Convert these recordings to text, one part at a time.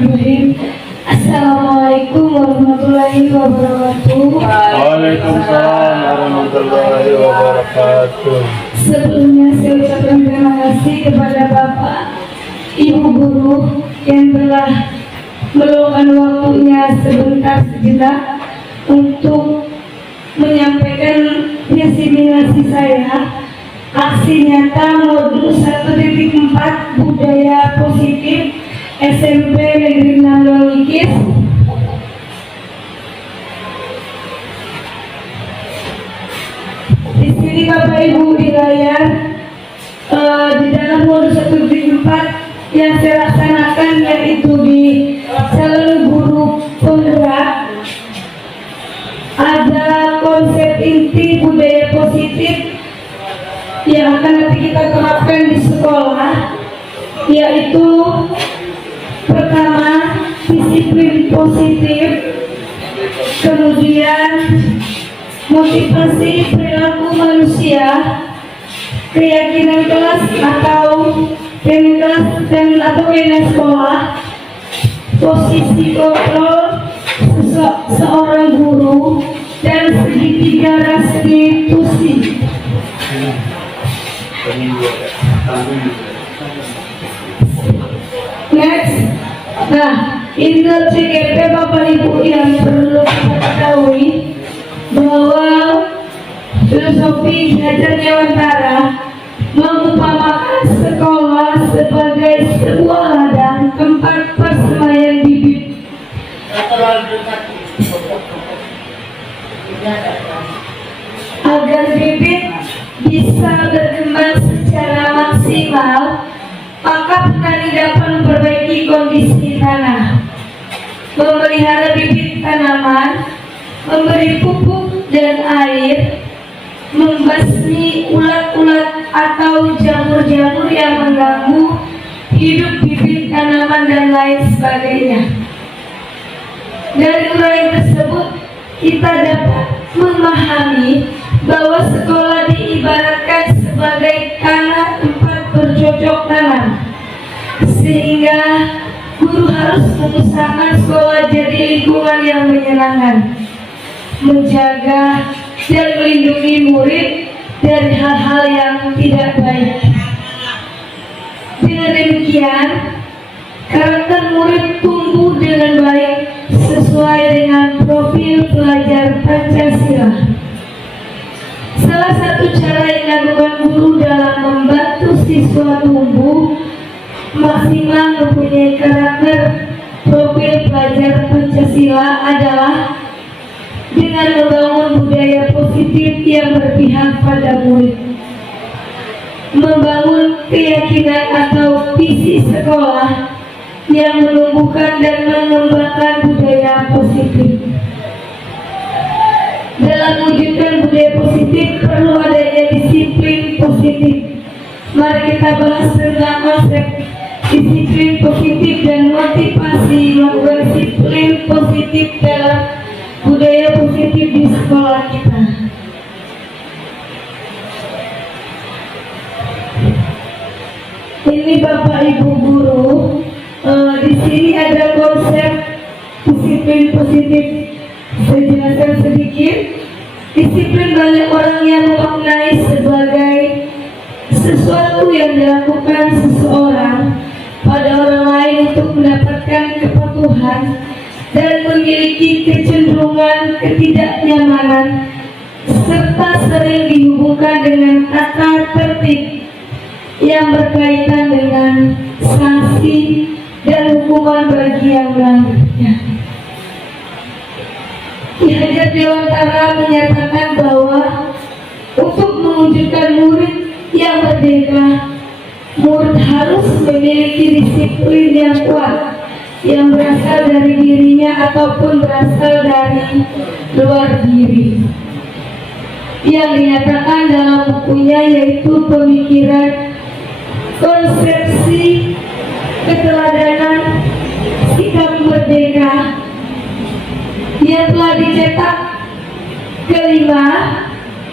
Bismillahirrahmanirrahim. Assalamualaikum warahmatullahi wabarakatuh. Waalaikumsalam warahmatullahi wabarakatuh. Sebelumnya saya ucapkan terima kasih kepada Bapak, Ibu guru yang telah meluangkan waktunya sejenak untuk menyampaikan visi misi saya. Aksi nyata modul 1.4 budaya positif SMP Negeri 6 Dongikis. Di sini Bapak Ibu di layar di dalam modul 1.4 yang saya laksanakan yaitu di calon guru penggerak, ada konsep inti budaya positif yang akan nanti kita terapkan di sekolah, yaitu pertama disiplin positif, kemudian motivasi perilaku manusia, keyakinan kelas atau keyakinan sekolah, posisi kontrol seorang guru, dan segitiga restitusi. Next, nah indra CGP Bapak Ibu yang perlu kita ketahui bahwa filosofi belajar Dewantara mengumpamakan sekolah sebagai sebuah ladang tempat persemaian bibit agar bibit bisa berkembang secara maksimal. Maka petani dapat memperbaiki kondisi tanah, memelihara bibit tanaman, memberi pupuk dan air, membasmi ulat-ulat atau jamur-jamur yang mengganggu hidup bibit tanaman dan lain sebagainya. Dari uraian tersebut kita dapat memahami bahwa sekolah diibaratkan sebagai tanah tempat bercocok tanam, sehingga guru harus mengusahakan sekolah jadi lingkungan yang menyenangkan, menjaga dan melindungi murid dari hal-hal yang tidak baik. Dengan demikian, karakter murid tumbuh dengan baik sesuai dengan profil pelajar Pancasila. Salah satu cara yang dilakukan guru dalam membantu siswa tumbuh maksimal mempunyai karakter profil pelajar Pancasila adalah dengan membangun budaya positif yang berpihak pada murid, membangun keyakinan atau visi sekolah yang menumbuhkan dan mengembangkan budaya positif. Dalam mewujudkan budaya positif perlu adanya disiplin positif. Mari kita bahas tentang konsep disiplin positif dan motivasi melakukan disiplin positif dalam budaya positif di sekolah kita. Ini Bapak Ibu guru, di sini ada konsep disiplin positif. Saya jelaskan sedikit. Disiplin banyak orang yang memaknai sebagai sesuatu yang dilakukan seseorang pada orang lain untuk mendapatkan kepatuhan dan memiliki kecenderungan ketidaknyamanan, serta sering dihubungkan dengan tata tertib yang berkaitan dengan sanksi dan hukuman bagi yang melanggarnya. Ki Hajar Dewantara menyatakan bahwa untuk mewujudkan murid yang merdeka, murid harus memiliki disiplin yang kuat yang berasal dari dirinya ataupun berasal dari luar diri, yang dinyatakan dalam bukunya yaitu Pemikiran Konsepsi Keteladanan Sikap Merdeka, yang telah dicetak kelima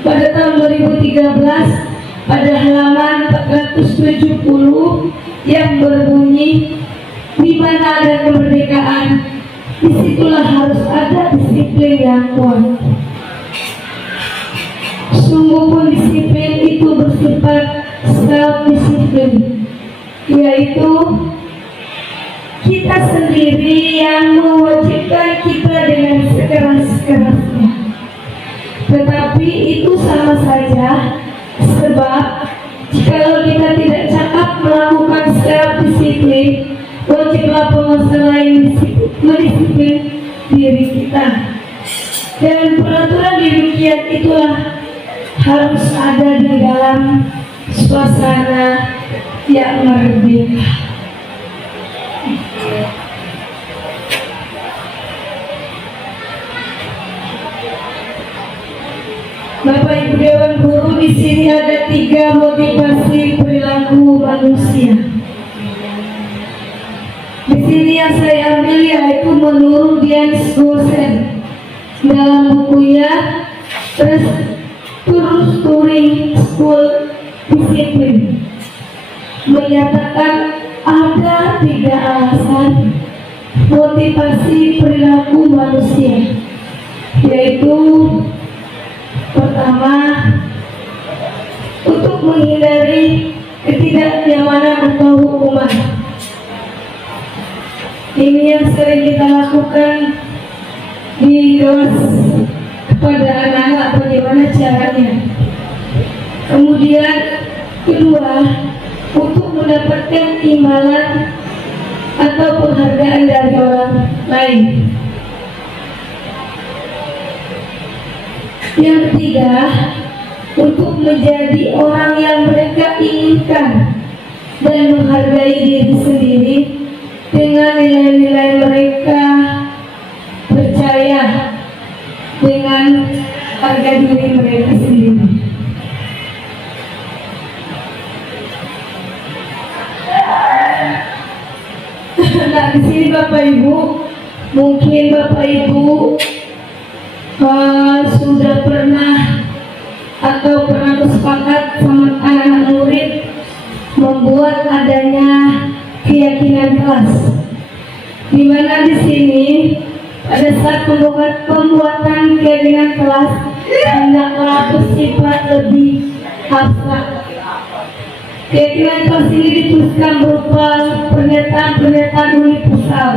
pada tahun 2013 pada halaman 470 yang berbunyi, Di mana ada kemerdekaan, disitulah harus ada disiplin yang kuat. Sungguh pun disiplin itu bersifat self-disiplin, yaitu kita sendiri yang mewajibkan kita dengan sekeras-kerasnya. Tetapi itu sama saja, sebab jikalau kita tidak cakap melakukan self-disiplin, wajiblah penguasa lain mendisiplin diri kita. Dan peraturan demikian itulah harus ada di dalam suasana yang merdeka. Bapak Ibu Dewan Guru, di sini ada 3 motivasi perilaku manusia. Di sini yang saya ambil yaitu menurut Jens Gosen dalam bukunya Restoring School Discipline, menyatakan ada 3 alasan motivasi perilaku manusia, yaitu pertama, untuk menghindari ketidaknyamanan atau hukuman. Ini yang sering kita lakukan di kelas kepada anak-anak, bagaimana caranya. Kemudian kedua, untuk mendapatkan imbalan atau penghargaan dari orang lain. Yang ketiga, untuk menjadi orang yang mereka inginkan dan menghargai diri sendiri dengan nilai-nilai mereka percaya dengan harga diri mereka sendiri. Nah, di sini Bapak Ibu, mungkin Bapak Ibu sudah pernah atau pernah bersepakat sama anak-anak murid membuat adanya keyakinan kelas, di mana di sini pada saat pembuatan keyakinan kelas hendaklah bersifat lebih abstrak. Keyakinan kelas ini dituliskan berupa pernyataan-pernyataan universal,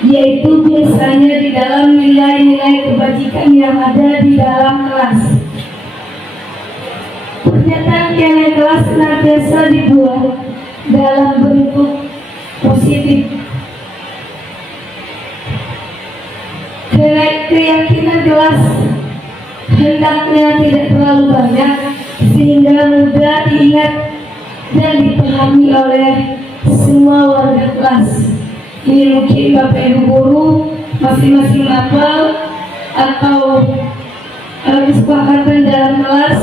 yaitu biasanya di dalam nilai-nilai kebajikan yang ada di dalam kelas. Pernyataan keyakinan kelas senantiasa dibuat dalam bentuk positif. Keyakinan kelas hendaknya tidak terlalu banyak sehingga mudah diingat dan dipahami oleh semua warga kelas. Ini mungkin Bapak Ibu Guru masing-masing hafal atau kesepakatan dalam kelas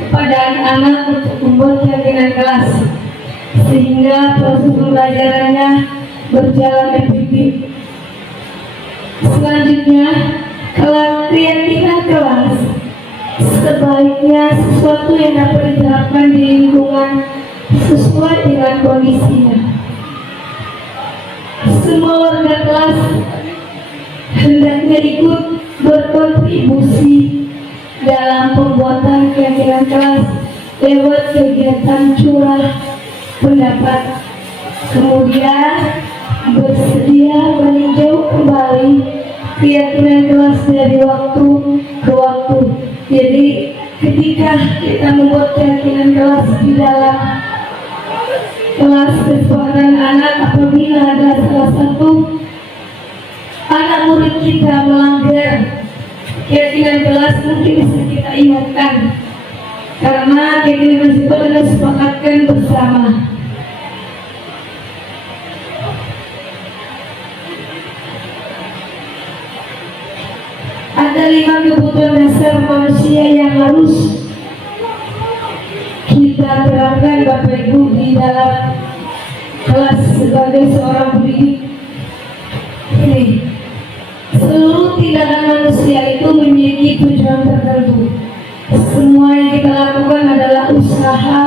kepada anak-anak untuk membuat keyakinan kelas, sehingga proses pembelajarannya berjalan efektif. Selanjutnya, keyakinan kelas sebaiknya sesuatu yang dapat diterapkan di lingkungan sesuai dengan kondisinya. Semua warga kelas hendaknya ikut berkontribusi dalam pembuatan keyakinan kelas lewat kegiatan curah pendapat, kemudian bersedia meninjau kembali keyakinan kelas dari waktu ke waktu. Jadi ketika kita membuat keyakinan kelas di dalam kelas kesempatan anak, apabila ada salah satu anak murid kita melanggar keyakinan kelas, mungkin bisa kita ingatkan, karena keyakinan kelas itu adalah sepakatkan bersama. Ada 5 kebutuhan dasar manusia yang harus kita terapkan Bapak Ibu di dalam kelas sebagai seorang pendidik. Ini seluruh tindakan manusia itu memiliki tujuan tertentu. Semua yang kita lakukan adalah usaha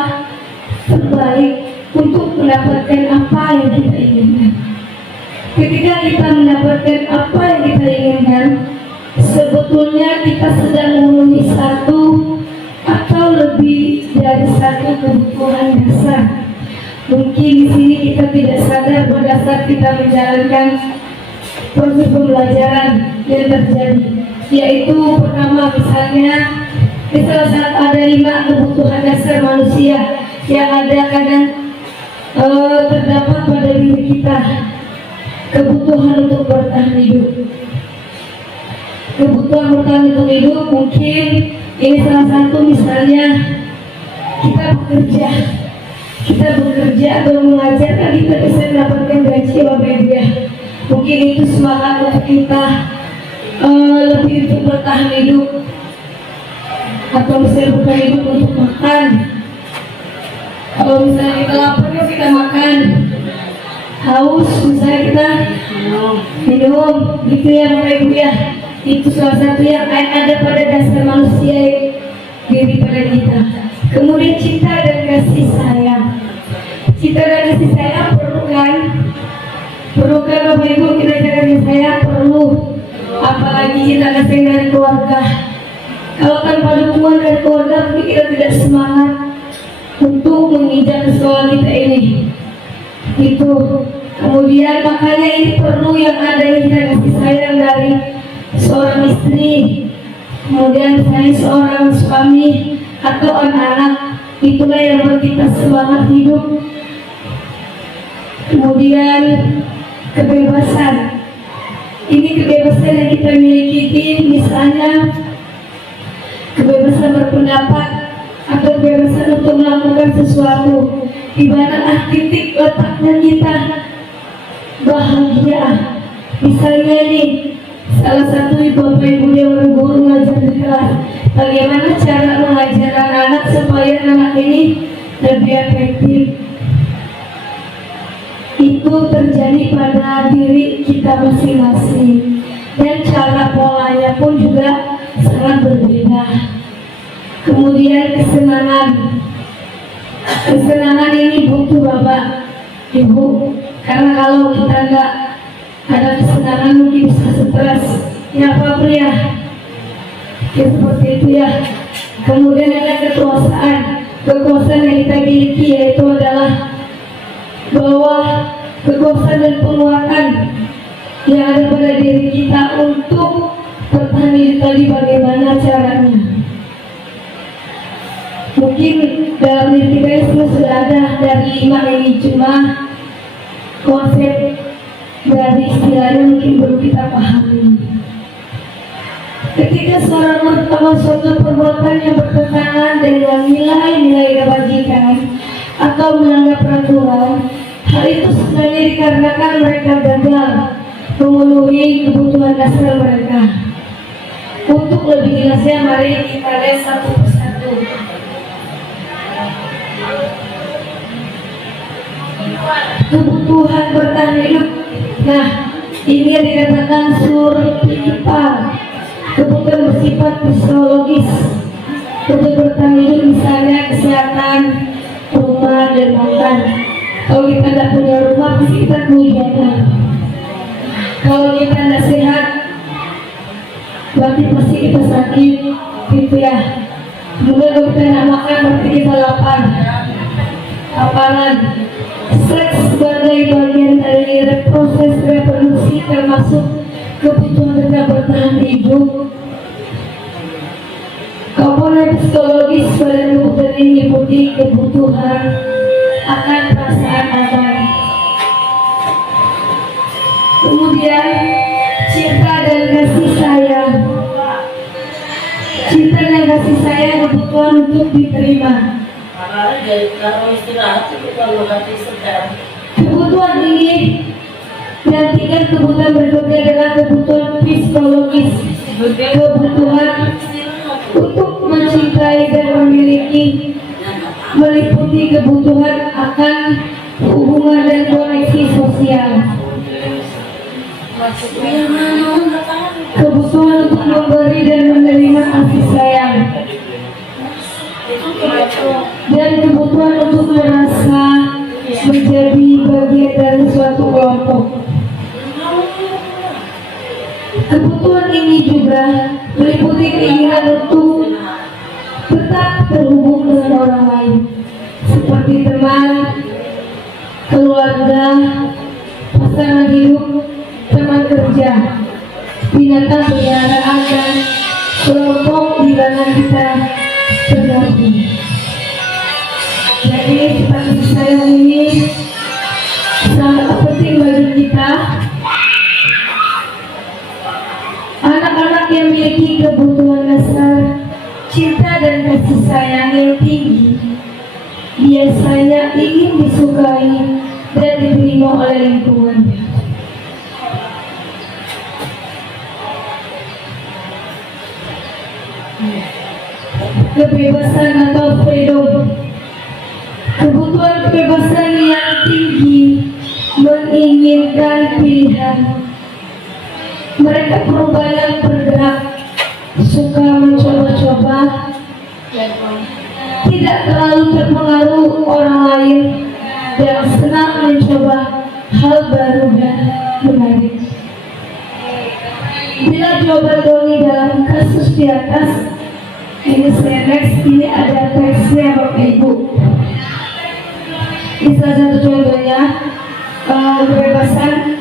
terbaik untuk mendapatkan apa yang kita inginkan. Ketika kita mendapatkan apa yang kita inginkan, sebetulnya kita sedang memenuhi satu atau lebih dari satu kebutuhan dasar. Mungkin di sini kita tidak sadar pada saat kita menjalankan proses pembelajaran yang terjadi, yaitu pertama misalnya di salah satu ada 5 kebutuhan dasar manusia yang ada kadang terdapat pada diri kita. Kebutuhan untuk bertahan hidup. Kebutuhan bertahan untuk hidup mungkin ini salah satu, misalnya kita bekerja atau mengajar kan kita bisa mendapatkan gaji Bapak Ibu ya. Mungkin itu semangat untuk kita lebih untuk bertahan hidup, atau misalnya bertahan hidup untuk makan. Kalau misalnya kita lapar ya kita makan, haus misalnya kita minum gitu ya Bapak Ibu ya. Itu salah satu yang ada pada dasar manusia diri pada kita. Kemudian cinta dan kasih sayang. Cinta dan kasih sayang perlu kan Bapak Ibu, kita kasih sayang perlu. Apalagi kita kasih dari keluarga. Kalau tanpa dukungan dari keluarga mungkin kita tidak semangat untuk menginjak sekolah kita ini. Itu. Kemudian makanya ini perlu yang ada kasih sayang dari seorang istri, kemudian misalnya seorang suami atau anak-anak. Itulah yang membuat kita semangat hidup. Kemudian kebebasan. Ini kebebasan yang kita miliki, misalnya kebebasan berpendapat atau kebebasan untuk melakukan sesuatu. Di mana titik letaknya kita bahagia. Misalnya nih, salah satu Bapak Ibu yang berguru mengajar di kelas, bagaimana cara mengajar anak-anak supaya anak ini lebih efektif. Itu terjadi pada diri kita masing-masing, dan cara polanya pun juga sangat berbeda. Kemudian kesenangan ini butuh Bapak Ibu, karena kalau kita nggak ada kesenangan mungkin bisa stres ya Pak Pria ya, seperti itu ya. Kemudian ada kekuasaan yang kita miliki, yaitu adalah bahwa kekuasaan dan penguatan yang ada pada diri kita untuk bertahan hidup tadi, bagaimana caranya. Mungkin dalam diri kita itu sudah ada dari 5 ini, cuma konsep dari istilahnya mungkin belum kita pahami. Ketika seorang melakukan suatu perbuatan yang bertentangan dengan nilai-nilai kebajikan atau melanggar peraturan, hal itu sebenarnya dikarenakan mereka gagal memenuhi kebutuhan dasar mereka. Untuk lebih jelasnya, mari kita lihat satu persatu. Kebutuhan bertahan hidup. Nah, ini yang dikatakan survival. Kebutuhan bersifat fisiologis. Untuk bertahan hidup misalnya kesehatan, rumah dan makan. Kalau kita tidak punya rumah, pasti kita kehujanan. Kalau kita tidak sehat, berarti pasti kita sakit, gitu ya. Kemudian kalau kita tidak makan, berarti kita lapar. Laparan. Seks sebagai bagian dari proses reproduksi termasuk kebutuhan kita bertahan hidup. Komponen psikologis pada kebutuhan ini meliputi kebutuhan akan perasaan aman. Kemudian cinta dan kasih sayang. Cinta dan kasih sayang kebutuhan untuk diterima. Kebutuhan ini dan 3 kebutuhan berikutnya adalah kebutuhan psikologis. Kebutuhan untuk mencintai dan memiliki meliputi kebutuhan akan hubungan dan koneksi sosial. Kebutuhan untuk memberi dan menerima kasih sayang, dan kebutuhan untuk merasa menjadi bagian dari suatu kelompok. Kebutuhan ini juga meliputi keinginan untuk tetap terhubung dengan orang lain, seperti teman, keluarga, pasangan hidup, teman kerja, binatang peliharaan, dan kelompok di mana kita tergabung. Jadi sifat kasih sayang ini sangat penting bagi kita. Anak-anak yang memiliki kebutuhan dasar cinta dan kasih sayang yang tinggi biasanya ingin disukai dan diterima oleh lingkungannya. Kebebasan atau freedom. Kebutuhan kebebasan yang tinggi menginginkan pilihan. Mereka perlu banyak bergerak, suka mencoba-coba, tidak terlalu terpengaruh orang lain, dan senang mencoba hal baru dan menarik. Bila jawaban Doni dalam kasus di atas, ini saya next, ini ada teksnya Bapak Ibu. Ini salah satu contohnya, kebebasan.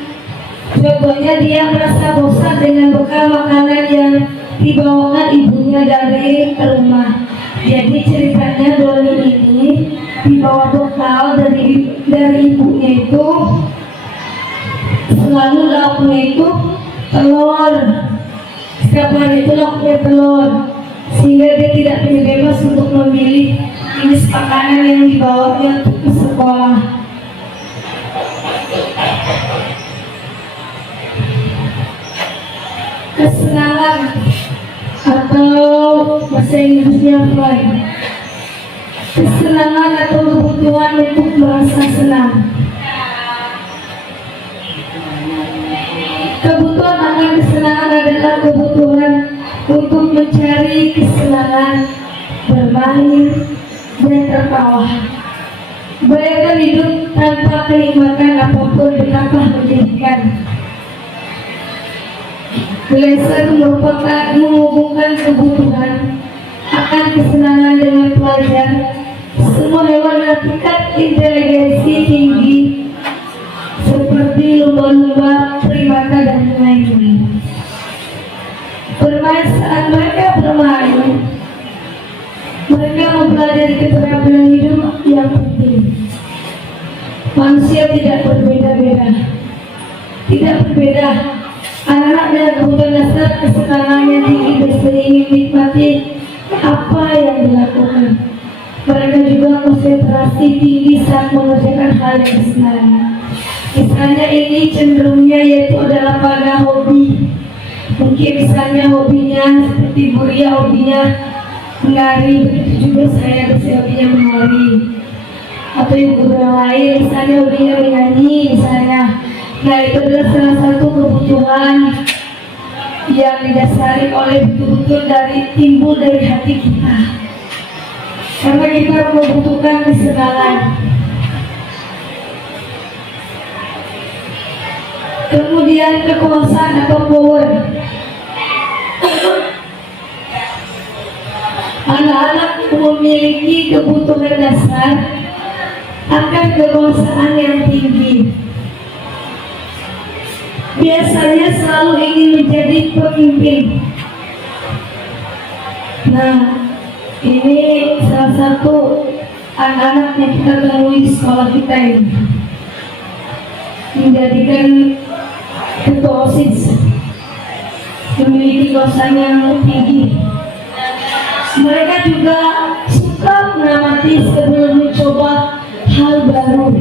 Contohnya dia merasa bosan dengan bekal makanan yang dibawakan ibunya dari rumah. Jadi ceritanya Doni ini dibawa bekal dari ibunya itu, selalu lauknya itu telur. Setiap hari itu lauknya telur, sehingga dia tidak punya bebas untuk memilih jenis makanan yang dibawanya ke sekolah. Kesenangan atau bahasa Inggrisnya fun. Kesenangan atau kebutuhan untuk merasa senang. Kebutuhan akan kesenangan adalah kebutuhan untuk mencari kesenangan, bermain, dan tertawa. Bayangkan hidup tanpa kenikmatan apapun betapa menjadikan. Belajar merupakan menghubungkan kebutuhan akan kesenangan dengan pelajar. Semua hewan dengan tingkat inteligensi tinggi seperti lumba-lumba, primata, dan lain-lain. Bermain saat mereka bermain, mereka mempelajari keterampilan hidup yang penting. Manusia tidak berbeda-beda, tidak berbeda. Anak-anak dengan kebutuhan dasar kesenangan yang tinggi biasanya ingin menikmati apa yang dilakukan. Mereka juga konsentrasi tinggi saat mengerjakan hal yang disenangi. Misalnya ini cenderungnya yaitu adalah pada hobi. Mungkin misalnya hobinya seperti Buria hobinya menari, begitu juga saya hobinya menari. Atau yang guru yang lain misalnya hobinya menyanyi misalnya. Nah itu adalah salah satu kebutuhan yang didasari oleh betul-betul timbul dari hati kita. Karena kita membutuhkan kesenangan. Kemudian kekuasaan atau power. Anak-anak memiliki kebutuhan dasar akan kekuasaan yang tinggi. Biasanya selalu ingin menjadi pemimpin. Nah, ini salah satu anak-anak yang kita temui di sekolah kita ini, menjadikan ketua OSIS, memiliki kekuasaan yang tinggi. Mereka juga suka mengamati sebelum mencoba hal baru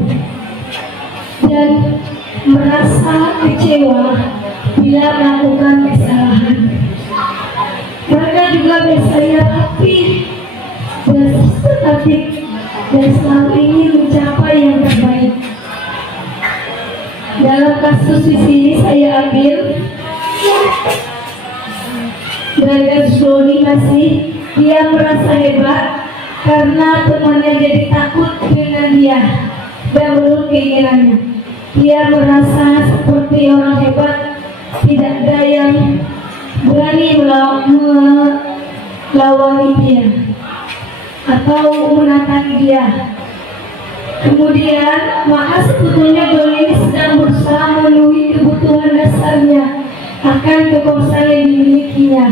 dan merasa kecewa bila melakukan kesalahan. Mereka juga biasanya rapi dan sistematik dan selalu ingin mencapai yang terbaik. Dalam kasus di sini saya ambil dari Doni masih, dia merasa hebat karena temannya jadi takut dengan dia dan menurut keinginannya. Dia merasa seperti orang hebat, tidak ada yang berani melawan dia atau menantang dia. Kemudian maka sebetulnya Don ini sedang berusaha memenuhi kebutuhan dasarnya akan kekuasaan yang dimilikinya.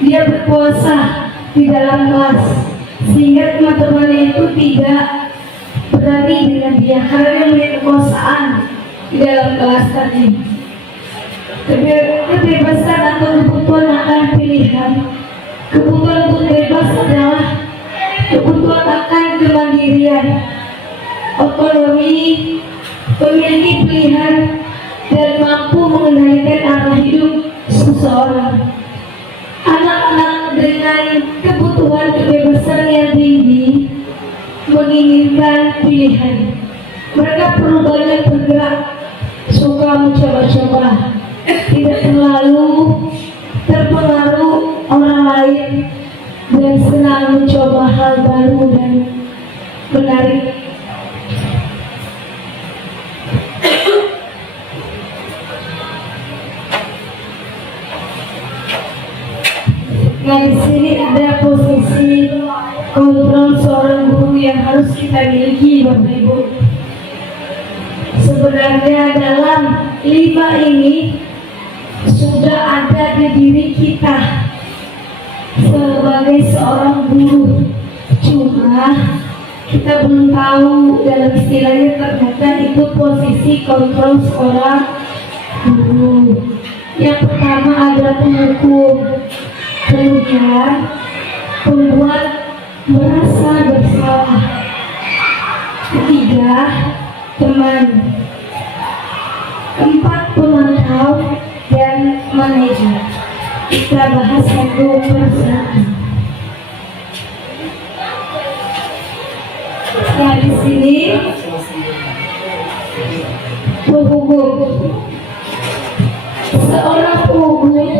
Dia berkuasa di dalam kelas sehingga teman-temannya itu tidak berani dengan dia karena dia memiliki kekuasaan di dalam kelas tadi. Kebebasan atau kebutuhan akan pilihan. Kebutuhan untuk bebas adalah kebutuhan akan kemandirian, otonomi, memiliki pilihan dan mampu mengendalikan arah hidup seseorang. Anak-anak dengan kebutuhan kebebasan yang tinggi menginginkan pilihan. Mereka perlu banyak bergerak, suka mencoba-coba, tidak terlalu terpengaruh orang lain, dan senang mencoba hal baru dan menarik. Nah, di sini ada posisi kontrol seorang guru yang harus kita miliki, Bapak Ibu. Sebenarnya dalam 5 ini sudah ada di diri kita sebagai seorang guru. Cuma kita belum tahu dalam istilahnya ternyata itu posisi kontrol seorang guru. Yang pertama adalah penghukum. Kemudian pembuat merasa bersalah. Ketiga, teman. Keempat, pemantau dan manajer. Kita bahas satu persatu. Nah, di sini penghukum. Seorang penghukum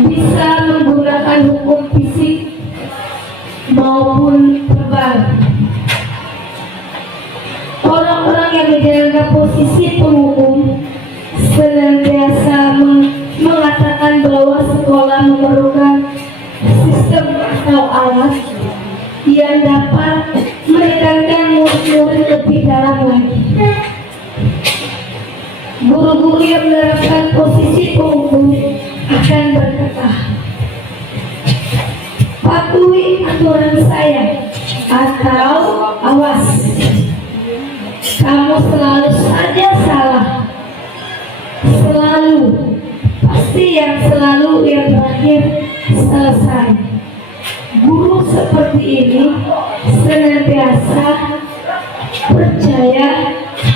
bisa menggunakan hukum fisik maupun verbal. Orang-orang yang menjalankan posisi penghukum senantiasa mengatakan bahwa sekolah memerlukan sistem atau alat yang dapat meningkatkan murid-murid lebih dalam lagi. Guru-guru yang menerapkan posisi penghukum akan berkata, patuhi aturan saya atau awas, kamu selalu saja salah, selalu, pasti yang selalu yang terakhir selesai. Guru seperti ini senantiasa percaya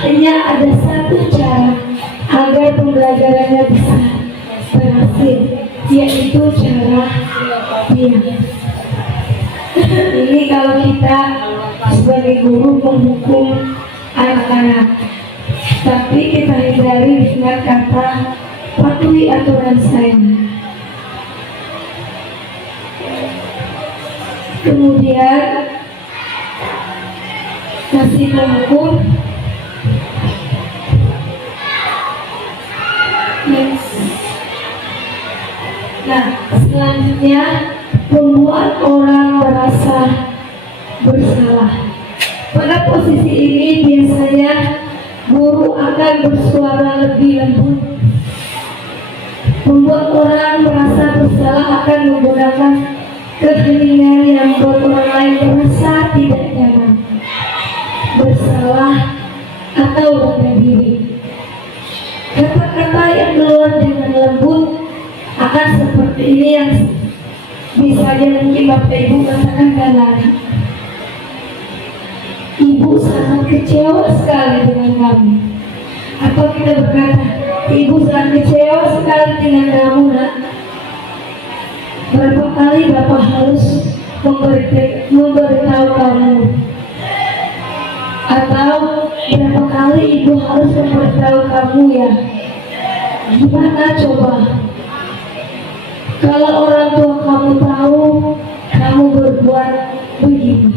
hanya ada satu cara agar pembelajarannya bisa berhasil, yaitu cara diam. Ini kalau kita sebagai guru menghukum anak-anak, tapi kita hindari dengan kata patuhi aturan saya. Kemudian masih menghukum. Nah, selanjutnya membuat orang merasa bersalah. Pada posisi ini biasanya guru akan bersuara lebih lembut. Membuat orang merasa bersalah akan menggunakan keheningan yang membuat orang lain merasa tidak nyaman, bersalah atau rendah diri. Kata-kata yang keluar dengan lembut akan seperti ini yang bisa aja mungkin Bapak Ibu katakan dalam, Ibu sangat kecewa sekali dengan kami. Atau kita berkata, Ibu sangat kecewa sekali dengan kamu, nak. Berapa kali Bapak harus memberitahu kamu? Atau berapa kali Ibu harus memberitahu kamu ya? Gimana coba? Kalau orang tua kamu tahu kamu berbuat begini.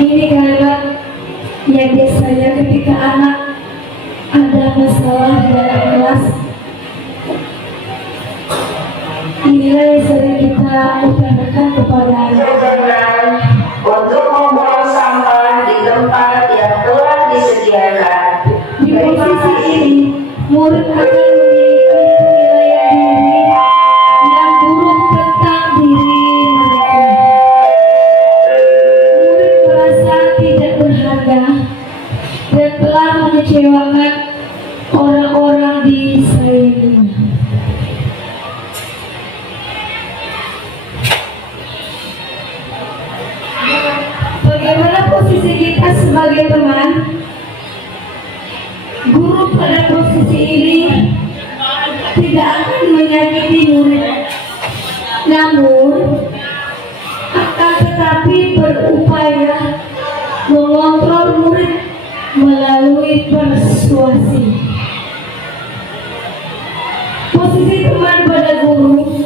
Ini kalimat yang biasanya ketika anak ada ada masalah dalam kelas, inilah yang sering kita utarakan kepada anak. Untuk membuang sampah di tempat yang telah disediakan. Di posisi ini, murid akan memiliki penilaian diri yang buruk tentang diri mereka. Murid merasa tidak berharga dan telah mengecewakan orang-orang di sekelilingnya. Bagaimana posisi kita sebagai teman? Guru pada posisi ini tidak akan menyakiti murid, namun akan tetapi berupaya mengontrol murid melalui persuasi. Posisi teman pada guru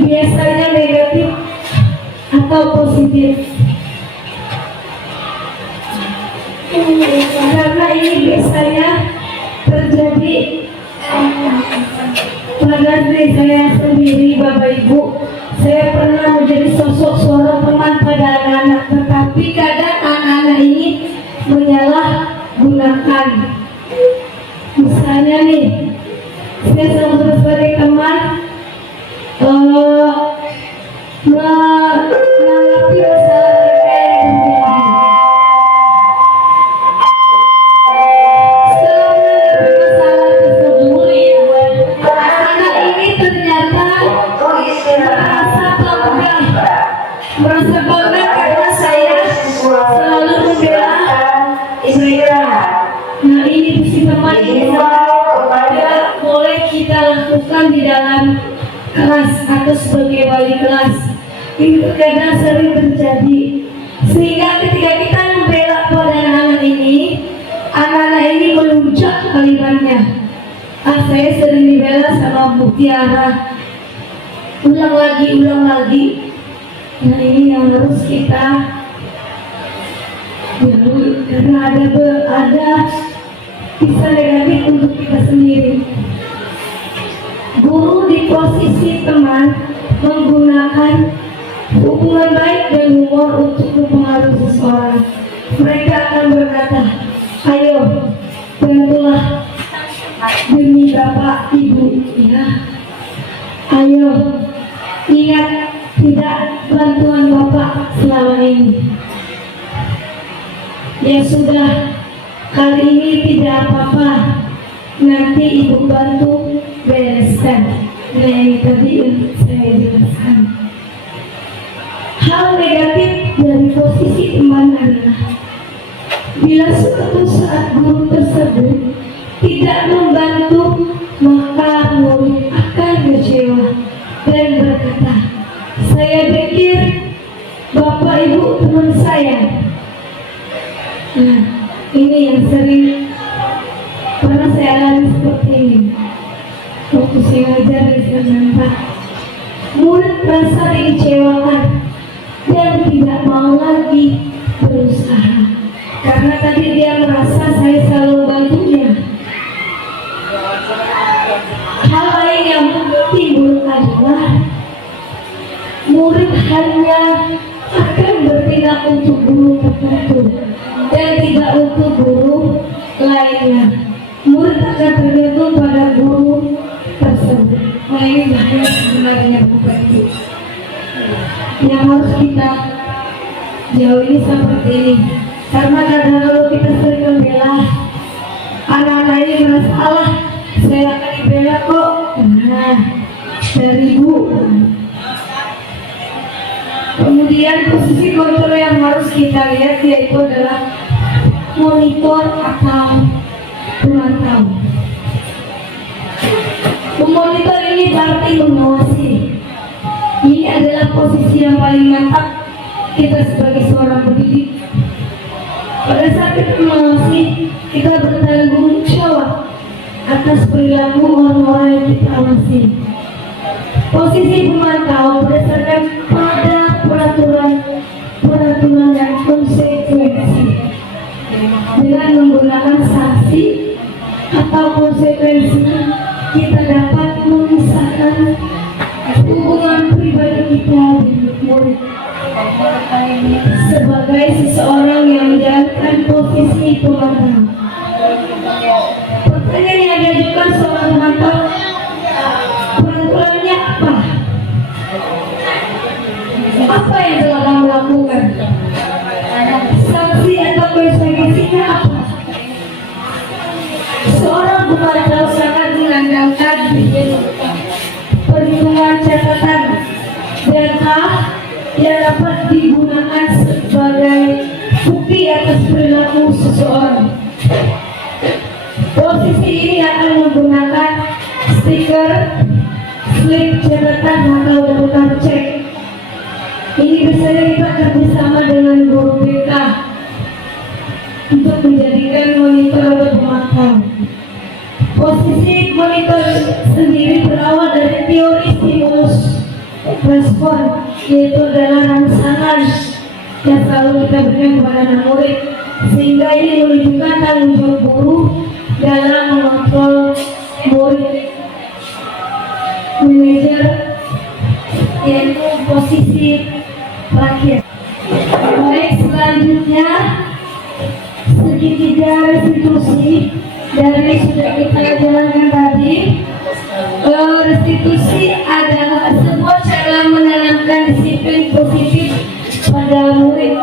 biasanya negatif atau positif. Karena ini biasanya terjadi pada diri saya sendiri, Bapak Ibu. Saya pernah menjadi sosok seorang teman pada anak-anak, tetapi kadang anak-anak ini menyalahgunakan. Misalnya nih, saya sebagai teman menanggapi masalah merasa bangga karena saya selalu membela mereka. Nah, ini mesti teman tidak boleh kita lakukan di dalam kelas atau sebagai wali kelas. Itu kadang sering terjadi, sehingga ketika kita membela pada anak-anak ini melunjak kalimatnya. Saya sering dibela sama Bu Tiara, ulang lagi. Nah, ini yang harus kita jauhi, karena ada kisah negatif untuk kita sendiri. Guru di posisi teman menggunakan hubungan baik dan humor untuk mempengaruhi seseorang. Mereka akan berkata, ayo bantulah demi Bapak Ibu, ya. Ayo ingat, tidak bantuan Bapak selama ini. Ya sudah, kali ini tidak apa-apa, nanti Ibu bantu bereskan. Nah, ini tadi yang saya jelaskan. Hal negatif dari posisi teman adalah bila suatu saat guru tersebut tidak membantu, maka murid akan kecewa dan berkata, saya pikir Bapak Ibu teman saya. Nah, ini yang sering pernah saya alami seperti ini. Waktu saya ngajar di sana, murid merasa dikecewakan dan tidak mau lagi berusaha karena tadi dia merasa saya selalu bantunya. Hal lain yang timbul adalah murid hanya akan bertindak untuk guru tertentu dan tidak untuk guru lainnya. Murid akan tergantung pada guru tersebut. Nah, ini bahaya sebenarnya, Bapak Ibu. Yang harus kita jauhi seperti ini. Karena kadang kalau kita sering membela anak-anak ini merasa, Allah, saya akan dibela kok. Nah, dari Ibu. Kemudian posisi kontrol yang harus kita lihat yaitu adalah monitor atau pemantau. Memonitor ini berarti mengawasi. Ini adalah posisi yang paling mantap kita sebagai seorang pendidik. Pada saat kita mengawasi, kita bertanggung jawab atas perilaku orang-orang yang kita awasi. Posisi pemantau berdasarkan pada peraturan dan konsekuensi dengan menggunakan sanksi ataupun pemantau. Pertanyaan yang diajukan seorang pemantau, peraturannya apa? Apa yang telah kamu lakukan? Sanksi atau konsekuensinya apa? Seorang pemantau sangat mengandalkan perhitungan catatan data yang dapat digunakan sebagai bukti atas perilaku seseorang. Posisi ini akan menggunakan stiker, slip catatan atau daftar cek. Ini biasanya kita kerjasama dengan guru BK untuk menjadikan monitor atau pemantau. Posisi monitor sendiri berawal dari teori stimulus respon, yaitu adalah rangsangan yang selalu kita berikan kepada anak murid, sehingga ini menunjukkan tanggung jawab guru dalam mengontrol murid. Manajer, yaitu posisi terakhir. Baik, selanjutnya segitiga restitusi dari sudah kita jalankan tadi. Restitusi adalah sebuah cara menanamkan disiplin positif pada murid.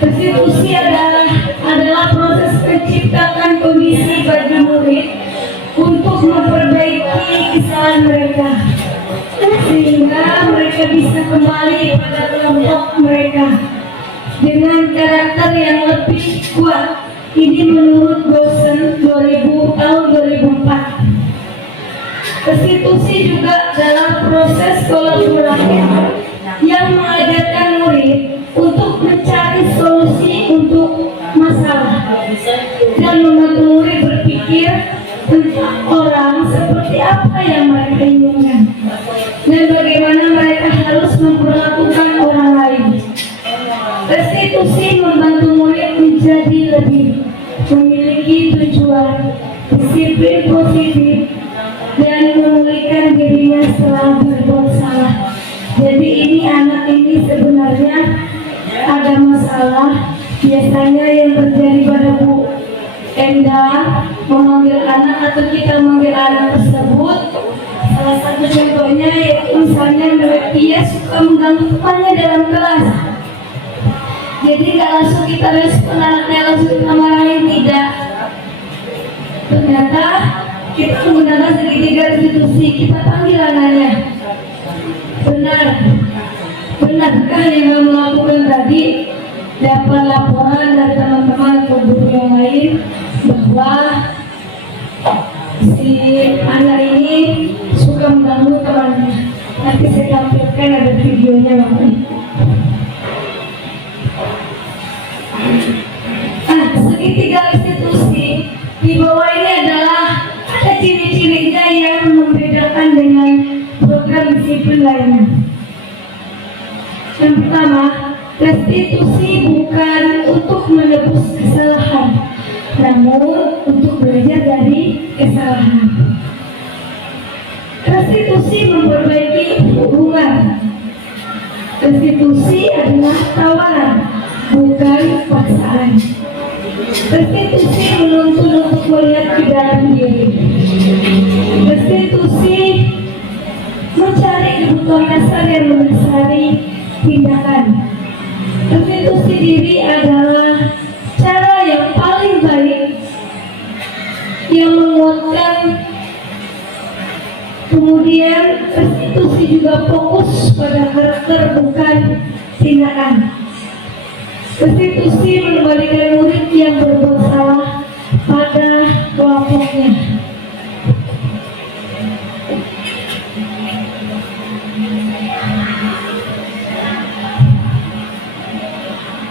Restitusi adalah proses menciptakan kondisi bagi murid untuk memperbaiki kesalahan mereka, sehingga mereka bisa kembali pada kelompok mereka dengan karakter yang lebih kuat. Ini menurut dosen tahun 2004. Restitusi juga dalam proses kolaborasi yang mengajarkan murid untuk mencari solusi untuk masalah dan membantu murid berpikir tentang orang seperti apa yang mereka inginkan dan bagaimana mereka harus memperlakukan orang lain. Restitusi membantu murid menjadi lebih memiliki tujuan, disiplin positif, dan memulihkan dirinya setelah berbuat salah. Jadi ini anak ini sebenarnya ada masalah. Biasanya yang terjadi pada Bu Endang memanggil anak atau kita memanggil anak tersebut, salah satu contohnya yaitu misalnya dia suka mengganggu temannya dalam kelas. Jadi nggak langsung kita respon anaknya, langsung kita marahin, tidak. Ternyata kita menggunakan segitiga restitusi, kita panggil anaknya. Benarkah yang kamu lakukan tadi? Dapat laporan dari teman-teman atau guru yang lain bahwa si anak ini suka mengganggu temannya. Nanti saya tampilkan ada videonya Bapak. Segitiga restitusi di bawah ini adalah ada ciri-cirinya yang membedakan dengan program disiplin lainnya. Yang pertama, restitusi bukan untuk menebus kesalahan, namun untuk belajar dari kesalahan. Restitusi memperbaiki hubungan. Restitusi adalah tawaran, bukan paksaan. Restitusi menuntun untuk melihat ke dalam diri. Restitusi mencari kebutuhan dasar yang mendasari tindakan. Restitusi diri adalah cara yang paling baik yang menguatkan. Kemudian restitusi juga fokus pada karakter bukan tindakan. Restitusi mengembalikan murid yang berbuat salah pada kelompoknya.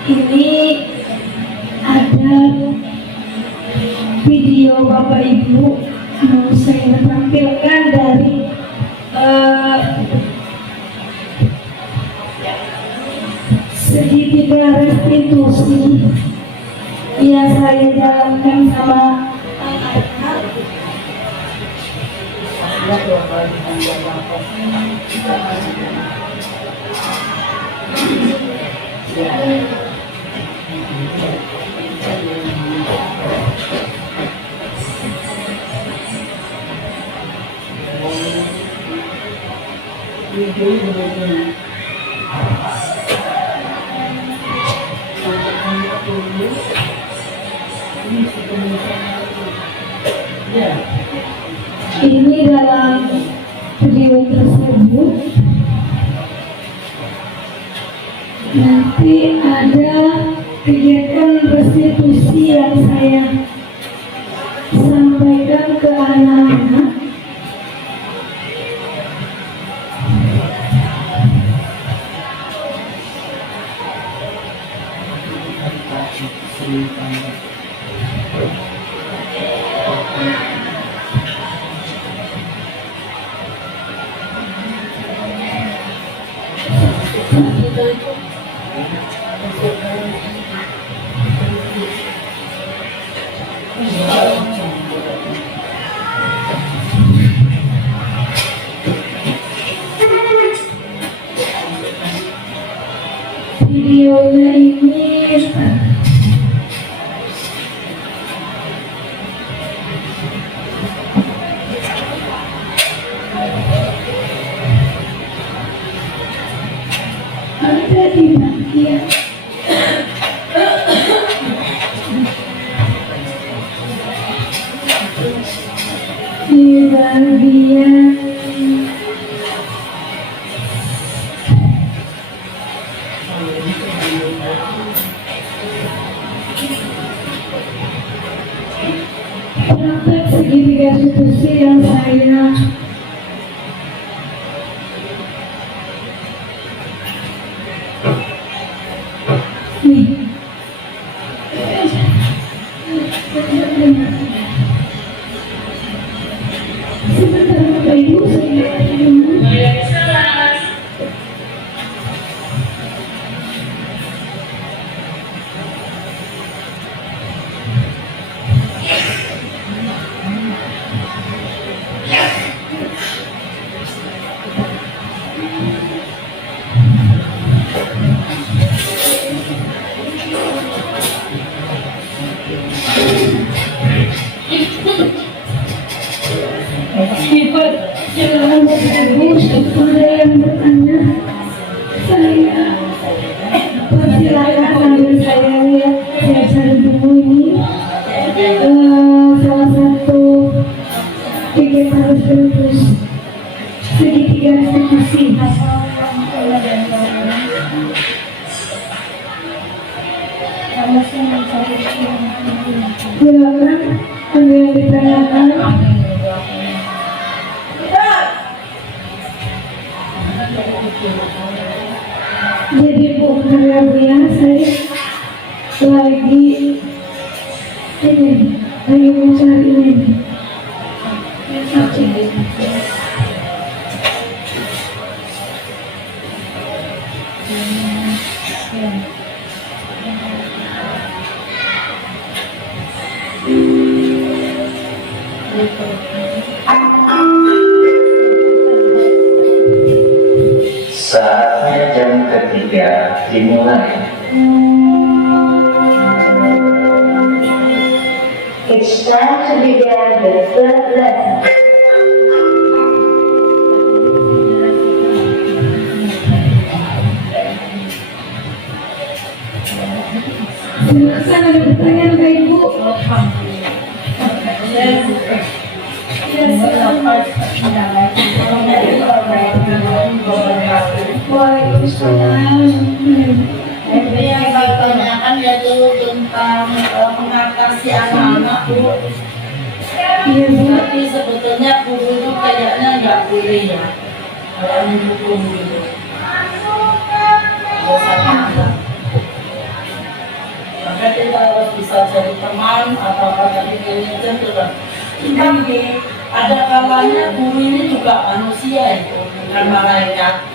Ini ada video Bapak Ibu mau saya tampilkan dari segitiga restitusi yang saya jalankan sama Ini dalam video tersebut nanti ada kegiatan restitusi yang saya sampaikan ke anak-anak. Videonya ini ada di bagian praktek segitiga restitusi yang saya sebentar Bapak Ibu sifat jalan Ibu kepada yang bertanya saya persilakan sambil saya lihat saya cari buku ini salah satu kegiatan restitusi segitiga restitusi silakan ada yang ditanyakan. Jadi Bu Maria saya lagi mencari ini. Saatnya jam ketiga dimulai. It's time to begin the third lesson. Silakan ada pertanyaan Kak Ibu. Waalaikumsalam. Jadi yang saya tanyakan yaitu tentang mengatasi anak-anak Bu. Iya Bu. Tapi sebetulnya guru itu kayaknya nggak boleh ya kalau mendukung gitu. Biasanya anak. Maka kita harus bisa jadi teman atau jadi manajer juga. Tapi ada kalanya guru ini juga manusia itu, bukan malaikat.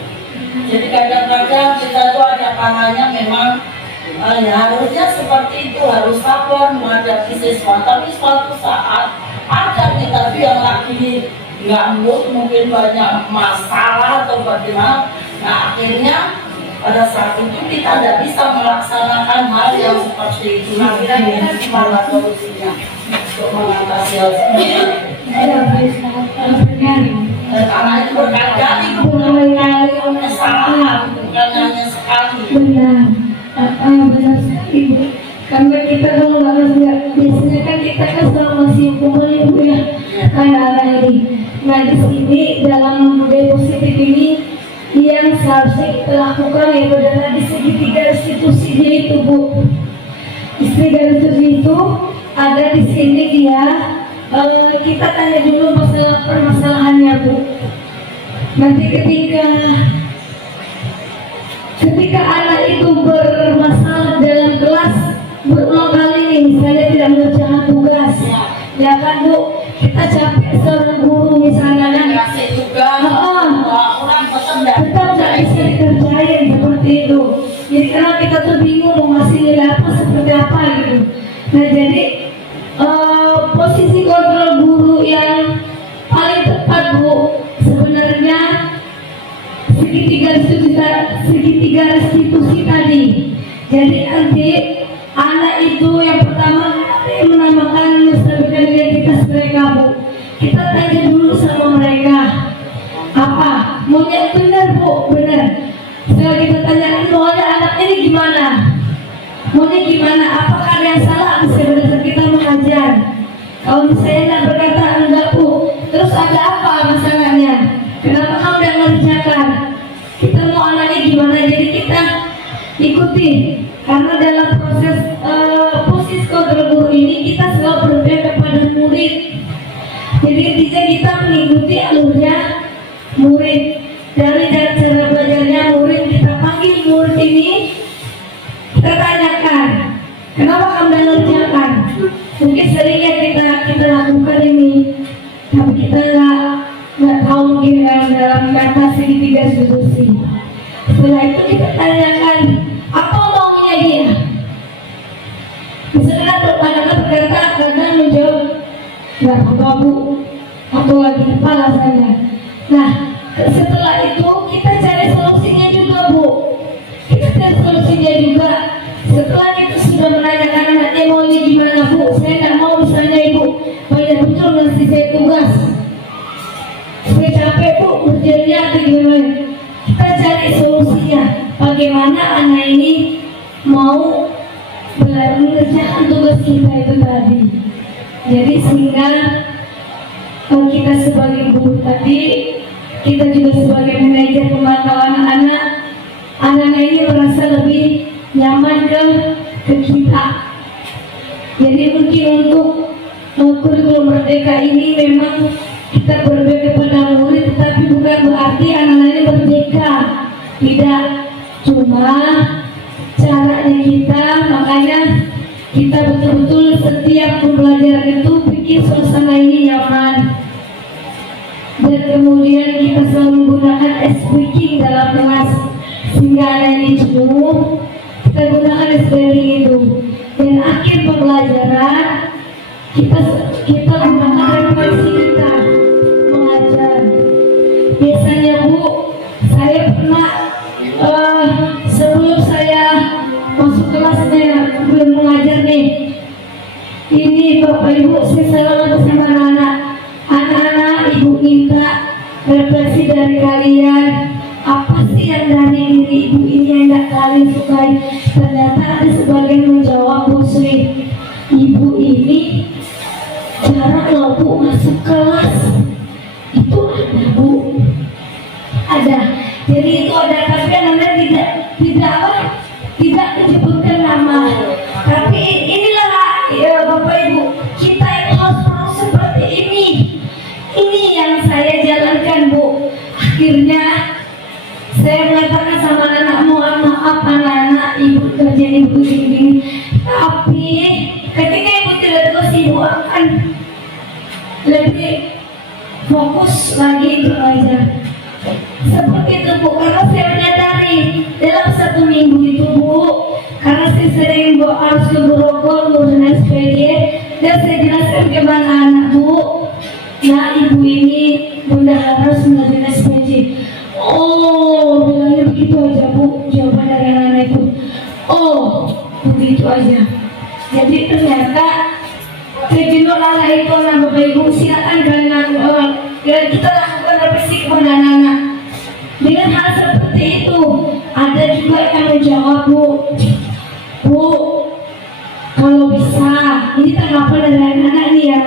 Jadi kadang-kadang kita itu ada kalanya memang ya harusnya seperti itu, harus sabar menghadapi siswa. Tapi suatu saat ada kita tuh yang lagi nggak mood, mungkin banyak masalah atau bagaimana. Nah akhirnya pada saat itu kita tidak bisa melaksanakan hal yang seperti itu. Nah, kira-kira gimana solusinya untuk mengatasi hal seperti itu? Karena itu berkali-kali kemudian kesalahan, bukan hanya sekali. Benar, benar sekali Bu. Karena kita kalau nggak biasanya kan kita kan selalu masih kumpul ya Bu ya, anak-anak ini. Nah di sini dalam budaya positif ini yang seharusnya kita lakukan yaitu adalah di segitiga restitusinya itu Bu. Di segitiga restitusi itu ada di sini dia. Kita tanya dulu masalah permasalahannya Bu. Nanti ketika anak itu bermasalah dalam kelas berulang kali nih, misalnya tidak mengerjakan tugas, ya kan Bu, kita capek seorang guru misalnya kan, Kasih tugas, orang tetap tidak bisa dikerjain seperti itu. Jadi karena kita tuh bingung mau ngasih nilai apa seperti apa gitu. Nah jadi posisi kontrol guru yang paling tepat Bu sebenarnya segitiga restitusi tadi. Jadi nanti anak itu yang pertama yang menamakan menstabilkan identitas mereka Bu. Kita tanya dulu sama mereka apa maunya, benar Bu, benar. Setelah kita tanyakan maunya anak ini gimana, maunya gimana, apakah ada yang salah sebenarnya kita mengajar. Kalau misalnya tidak berkata enggak Bu, terus ada apa masalahnya, kenapa kamu tidak mengerjakan, kita mau anaknya gimana. Jadi kita ikuti, karena dalam proses posisi kontrol guru ini kita selalu berpihak kepada murid. Jadi intinya kita mengikuti alurnya murid. Dari cara belajarnya murid, kita panggil murid ini, kita tanyakan kenapa kamu tidak mengerjakan. Mungkin seringnya kita lakukan ini, tapi kita nggak tahu mungkin dalam kata segitiga restitusi. Setelah itu kita tanyakan apa maunya dia. Misalnya anak-anak berkata kadang menjawab nggak apa Bu, atau lagi kepala saya. Nah setelah itu kita cari solusinya juga Bu. Kita cari solusinya juga. Setelah kita sudah menanyakan anaknya maunya gimana Bu, saya nggak mau misalnya Ibu banyak betul ngasih saya tugas, saya capek Bu kerjanya atau gimana. Kita cari solusinya, bagaimana anak ini mau mengerjakan tugas kita itu tadi. Jadi sehingga kita sebagai guru tadi, kita juga sebagai manajer pemantauan anak ini merasa lebih nyaman ke kita. Jadi mungkin untuk kurikulum merdeka ini memang kita berbeda kepada murid, tetapi bukan berarti anak-anak ini merdeka. Tidak, cuma caranya kita, makanya kita betul-betul setiap pembelajaran itu bikin suasana ini nyaman. Dan kemudian kita selalu menggunakan speaking dalam kelas sehingga anak ini jenuh. Kita gunakan speaking itu. Dan akhir pembelajaran kita gunakan refleksi kita mengajar. Biasanya Bu, saya pernah sebelum saya masuk kelasnya belum mengajar nih, ini Bapak Ibu saya selalu bersama anak-anak Ibu minta refleksi dari kalian, apa sih yang dari diri Ibu ini yang tidak kalian sukai. Ternyata ada sebagian menjawab Bu Sri, Ibu ini jarang loh Bu masuk kelas. Itu ada Bu, ada. Jadi itu ada, tapi Anda tidak menyebutkan nama. Tapi inilah ya Bapak Ibu, kita itu harus perlu seperti ini. Ini yang saya jalankan Bu. Akhirnya saya mengatakan sama anak, mohon maaf anak-anak, Ibu kerja Ibu ini. Tapi ketika Ibu tidak terus, Ibu akan lebih fokus lagi itu aja. Seperti itu Bu, karena saya menyadari dalam satu minggu itu Bu, karena saya sering harus ke Grogol ngurus SPG, dan saya jelaskan ke anak Bu, nah Ibu ini Bunda harus mengajar SPG. Oh, bilangnya begitu aja Bu, jawaban dari anak itu. Oh, begitu aja. Jadi ternyata Tribunal anak itu anak Bapak Ibu silakan kalian kita lakukan revisi kepada anak-anak. Dengan hal seperti itu ada juga yang menjawab Bu, kalau bisa ini tanggapan dari anak-anak nih ya.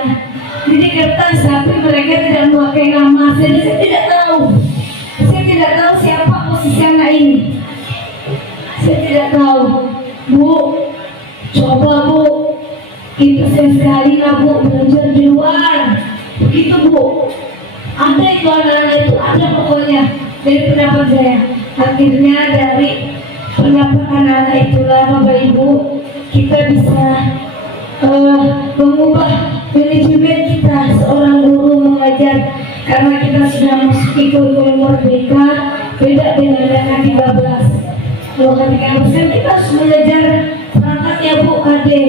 Jadi kertas tapi mereka tidak memakai nama. Jadi saya tidak tahu siapa posisi anak ini. Saya tidak tahu. Bu, coba Bu, kita sekali Bu belajar di luar. Begitu Bu. Ada itu anak-anak itu, ada pokoknya dari pendapat saya. Akhirnya dari pendapat anak-anak itulah Bapak Ibu kita bisa mengubah manajemen kita seorang guru mengajar, karena kita sudah memasuki kurikulum merdeka beda dengan yang 13. Kalau ketika kita harus belajar perangkatnya Bu Ade.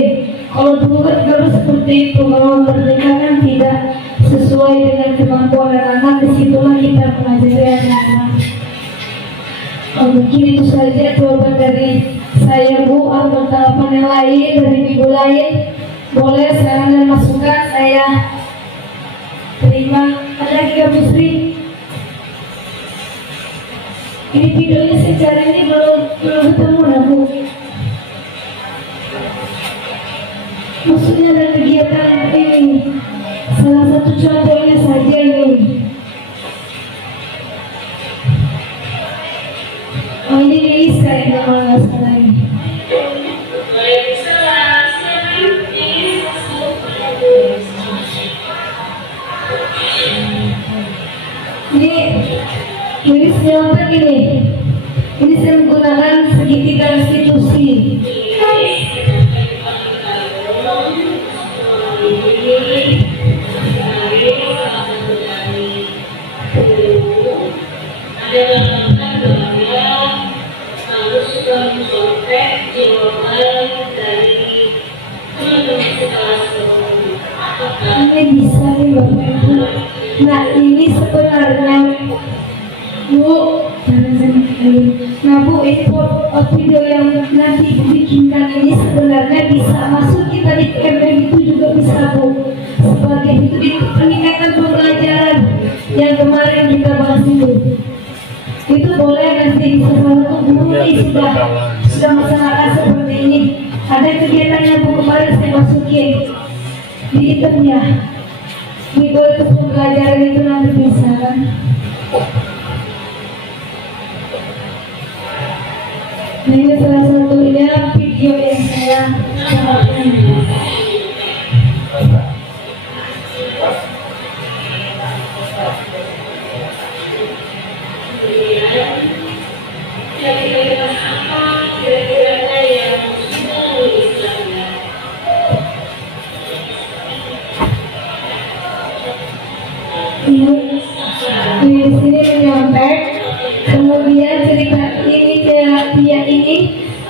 Kalau dulu kan harus seperti itu, kalau merdeka kan tidak sesuai dengan kemampuan anak-anak, disitulah kita mengajari anak-anak. Mungkin itu saja jawaban dari saya Bu. Atau tanggapan yang lain dari ibu lain boleh saran dan masukan saya terima. Ada lagi Kak Busri? Ini videonya saya cari ini belum ketemu lah Bu. Maksudnya ada kegiatan ini, salah satu contohnya saja ini. Oh ini Lisa yang kalau nggak salah ini. Ini siapa ini? Ini saya menggunakan segitiga restitusi. Ini bisa nih Bapak Ibu. Nah ini sebenarnya Bu, nah Bu, ini video yang nanti bikinkan ini sebenarnya bisa masuk kita di KMM itu juga bisa Bu. Sebagai itu di peningkatan pembelajaran yang kemarin kita bahas itu boleh nanti sesuatu guru ini sudah masyarakat seperti ini. Ada kegiatannya Bu kemarin saya masukin di itemnya. Di kualitas pembelajaran itu nanti bisa kan. Nah ini salah satunya video yang saya dapatkan. Di sini menyontek, kemudian cerita ini dia ini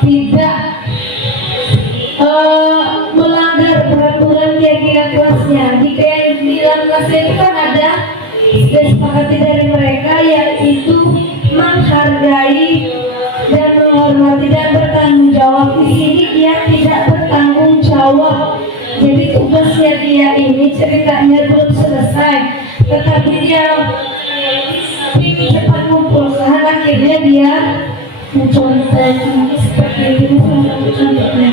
tidak melanggar peraturan keyakinan kelasnya. Jika yang di dalam kelasnya itu kan ada disepakati dari mereka, yaitu menghargai dan menghormati dan bertanggung jawab. Di sini dia tidak bertanggung jawab. Jadi tugasnya dia ini ceritanya belum selesai, tetapi dia ingin cepat mengumpulkan, akhirnya dia mencontek seperti ini. Salah satu contohnya.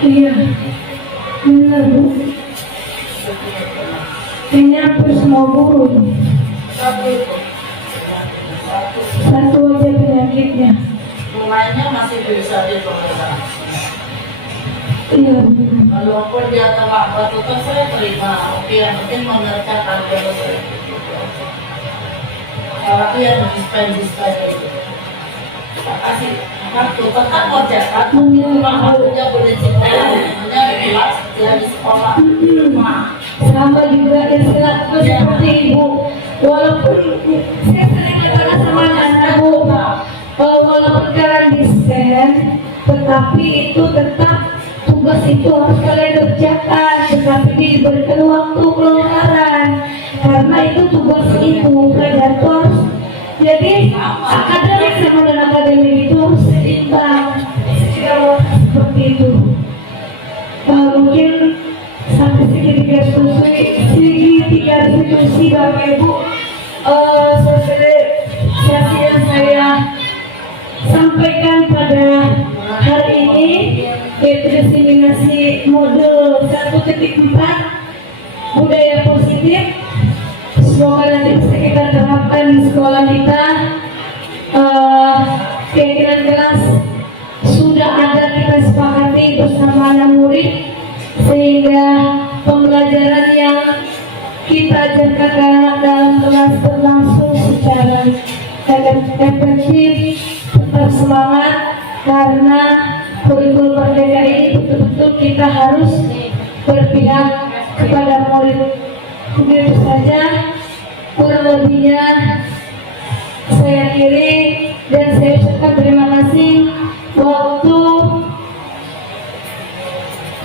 Iya, benar Bu. Kayaknya hampir semua guru. Satu aja penyakitnya. Mulainya masih bisa diperlukan. Iya. Walaupun dia terlambat itu saya terima. Oke, yang penting mengerjakan terus. Kalau yang dispen itu, saya kasih waktu tetap kerjakan. Waktunya boleh cerita, waktunya jelas dia di sekolah. Sama juga istilah seperti ibu. Walaupun saya sering bicara sama anak bu, walaupun kalian dispen, tetapi itu tetap tugas itu harus kalian kerjakan, tetapi diberikan waktu kelonggaran karena itu tugas itu predator. Jadi akademik sama dan akademik itu harus seimbang. Kalau seperti itu, mungkin sampai segitiga institusi Bapak Ibu, sosialisasi yang saya sampaikan pada hari ini yaitu diseminasi modul 1.4 budaya positif. Semoga nanti bisa kita terapkan di sekolah kita. Keyakinan kelas sudah ada kita sepakati bersama anak murid sehingga pembelajaran yang kita ajarkan ke anak dalam kelas berlangsung secara efektif, tetap semangat karena kurikulum merdeka ini betul-betul kita harus berpihak kepada murid. Begitu saja kurang lebihnya saya akhiri dan saya ucapkan terima kasih waktu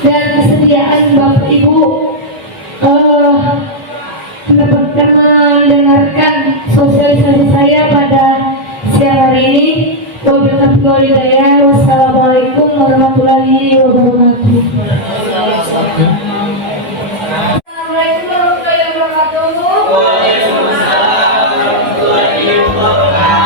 dan kesediaan Bapak Ibu mendapatkan mendengarkan sosialisasi saya pada siang hari ini. Wassalamualaikum warahmatullahi wabarakatuh. Assalamualaikum warahmatullahi wabarakatuh.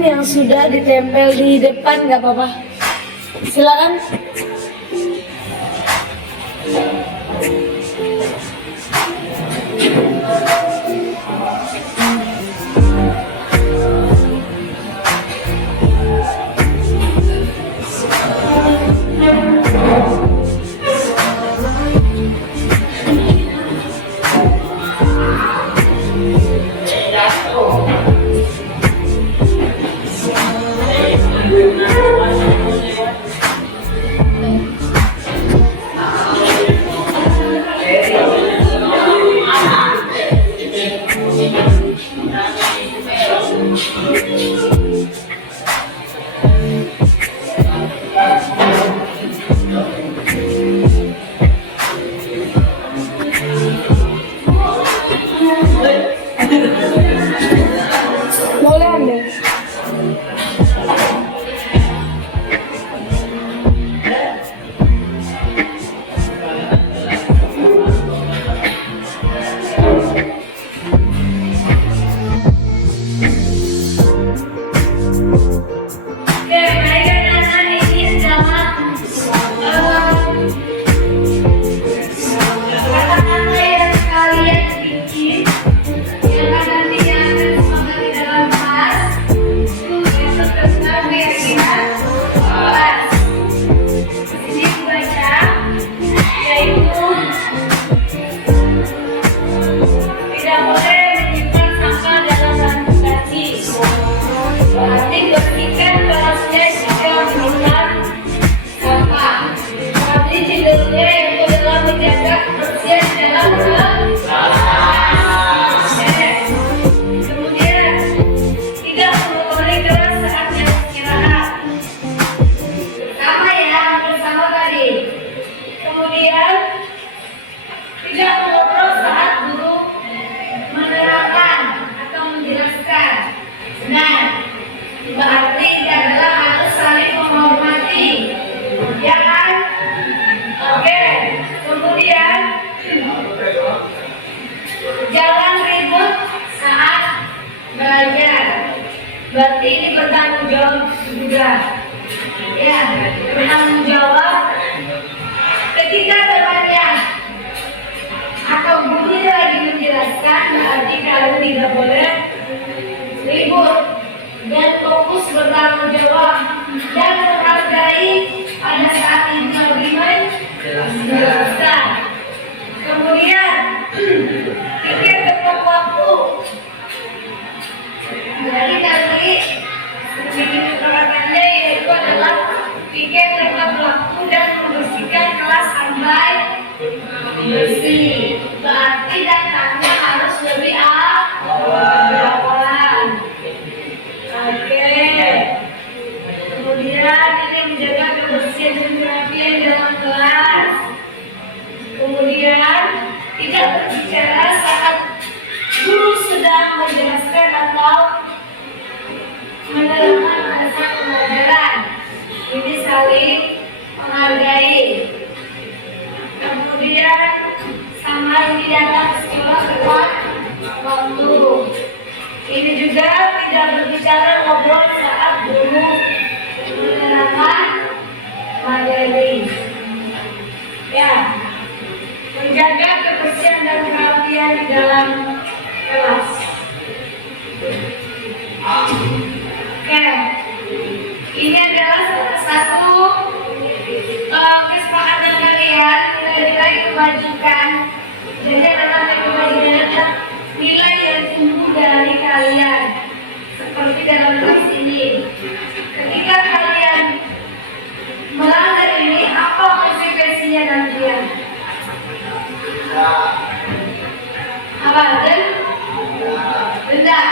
silakan yang sudah ditempel di depan nggak apa-apa. Silakan. Boleh ambil. Oke, baik anak-anak, ini adalah kata-kata yang kalian bikin, yang nanti akan disematkan di dalam kelas. Itu tentang keyakinan kelas. Ini dibaca, yaitu tidak boleh menyimpan sampah dalam kantong plastik. Berarti bersihkan kelasnya jika menyimpan sampah. Berarti tidurnya itu adalah menjaga kebersihan di dalam kelas. Kemudian tidak mengotori kelas saat jam istirahat. Sama ya, bersama tadi. Kemudian tidak mengobrol saat guru menerangkan atau menjelaskan. Nah, berarti ini adalah harus saling menghormati, ya kan? Oke. Kemudian jangan ribut saat belajar. Berarti ini bertanggung jawab juga. Ya, bertanggung jawab ketika temannya atau guru lagi menjelaskan, berarti kalian tidak boleh ribut dan fokus bertanggung jawab dan menghargai pada saat ini menjelaskan. Kemudian pikir tepat waktu. Jadi tadi bikin perkataannya yaitu adalah pikir tepat waktu dan membersihkan kelas sampai bersih. Berarti datangnya harus lebih awal. Oke. Kemudian ini menjaga kebersihan dan kerapian dalam kelas. Kemudian tidak berbicara saat guru sedang menjelaskan atau menerangkan pada saat pembelajaran. Ini saling menghargai. Kemudian sama ini datang sekolah tepat waktu. Ini juga tidak berbicara ngobrol saat guru menerangkan materi. Ya, menjaga kebersihan dan kerapian di dalam kelas. Oke, ini adalah salah satu kesepakatan kalian, nilai-nilai kebajikan. Jadi adalah kebajikan adalah nilai yang tumbuh dari kalian, seperti dalam kelas ini. Ketika kalian melanggar ini, apa konsekuensinya nantinya? Apa? Denda.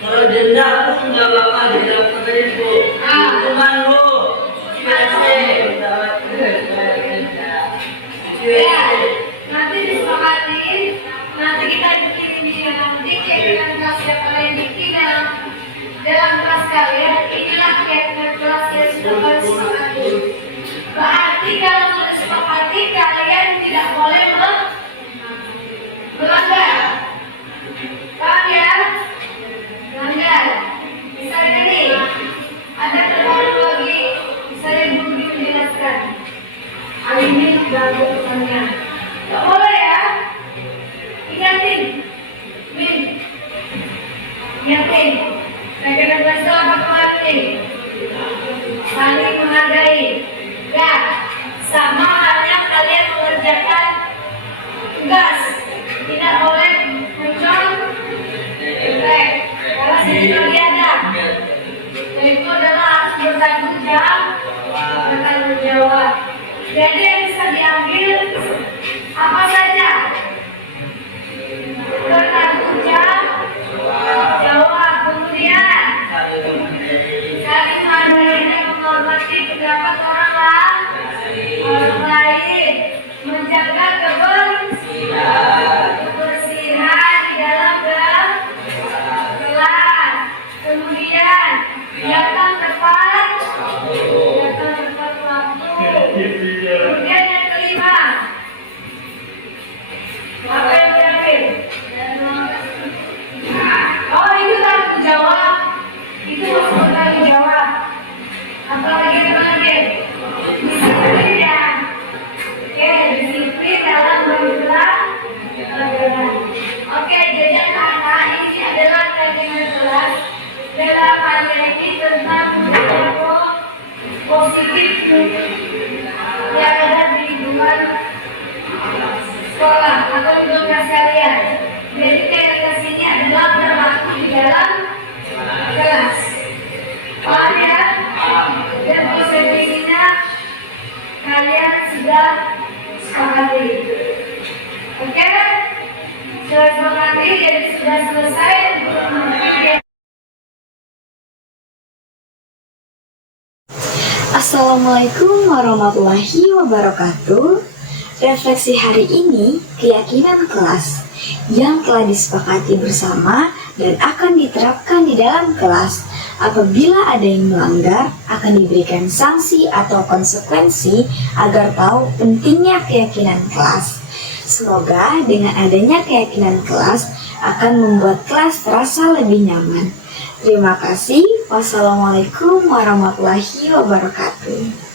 Kalau denda aku nggak bakal dilakukan itu. Teman lu, Ya, nanti disepakatin. Nanti kita bikin ini nanti kegiatan kelas yang kalian bikin dalam kelas kalian. Inilah kegiatan kelas yang sudah kalian sepakati. Berarti kalau sudah sepakati kalian tidak boleh melanggar. Paham ya? Melanggar. Misalnya nih, Apa saja? Benar ucap, jawab. Kemudian saling menghargai dan menghormati pendapat orang lain, menjaga kebersihan di dalam kelas. Kemudian datang tepat waktu. Kemudian yang kelima, apa yang terakhir? Oh, itu tanggung jawab. Itu masuk tanggung jawab. Apalagi disiplin ya. Oke, disiplin dalam pelajaran. Oke, jadi anak-anak, ini adalah kajian kelas. Dalam hal ini tentang budaya positif yang ada di lingkungan sekolah atau lingkungan kalian. Jadi kualitas ini adalah berlaku di dalam kelas. Paham ya? Dan posisinya kalian sudah sepakati. Oke? Sudah sepakati, jadi sudah selesai. Assalamualaikum warahmatullahi wabarakatuh. Refleksi hari ini, keyakinan kelas yang telah disepakati bersama dan akan diterapkan di dalam kelas. Apabila ada yang melanggar, akan diberikan sanksi atau konsekuensi agar tahu pentingnya keyakinan kelas. Semoga dengan adanya keyakinan kelas akan membuat kelas terasa lebih nyaman. Terima kasih. Wassalamualaikum warahmatullahi wabarakatuh.